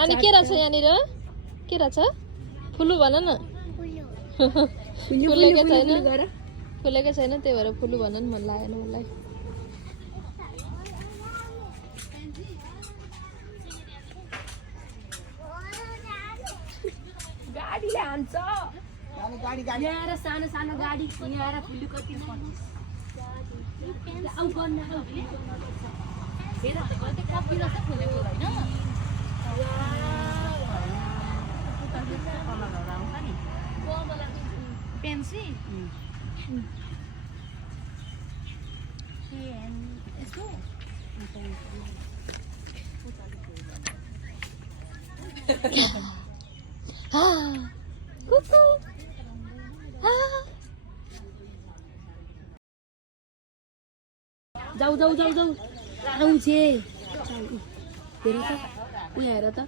अनि के रहेछ यहाँनिर के रहेछ फुलु भन न फुलेकै छैन फुलेकै छैन त्यही भएर फुलु भन्न नि मन लागेन मलाई गाडीले हान्छ गाडी गाडी यहाँ सानो सानो गाडी यहाँ फुल्ली कति आउ गर्न हेर त कति कपी रहेछ फुलेको हैन कलरहरु आउँछ नि पेन्सी यसो कुकु जाऊ जाऊ जाऊ जाऊ आउँछे हेर त उहाँ हेर त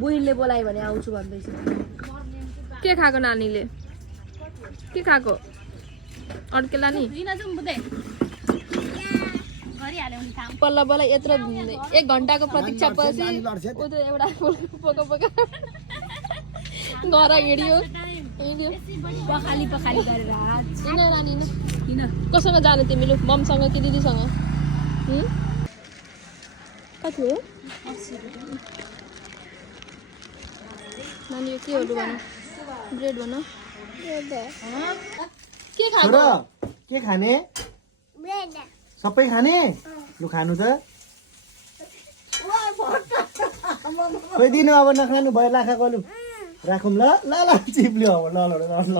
बुइनले बोलायो भने आउँछु भन्दैछ के खाएको नानीले के खाएको अड्केला नि बल्ल बल्ल यत्रो 1 घण्टाको प्रतीक्षा पछि उ त एउटा पोको पोको घर हिँड्यो पखाली पखाली गरेर किन नानी किन कोसँग जाने तिमीले ममसँग कि दिदीसँग कति हो नानी यो के हो भन ब्रेड भन के खाएको के खाने सबै खाने लु खानु त खोइ दिनु अब नखानु भयो लाखा गलु राखौँ ल ल ल चिप्ल्यो अब ल ल ल ल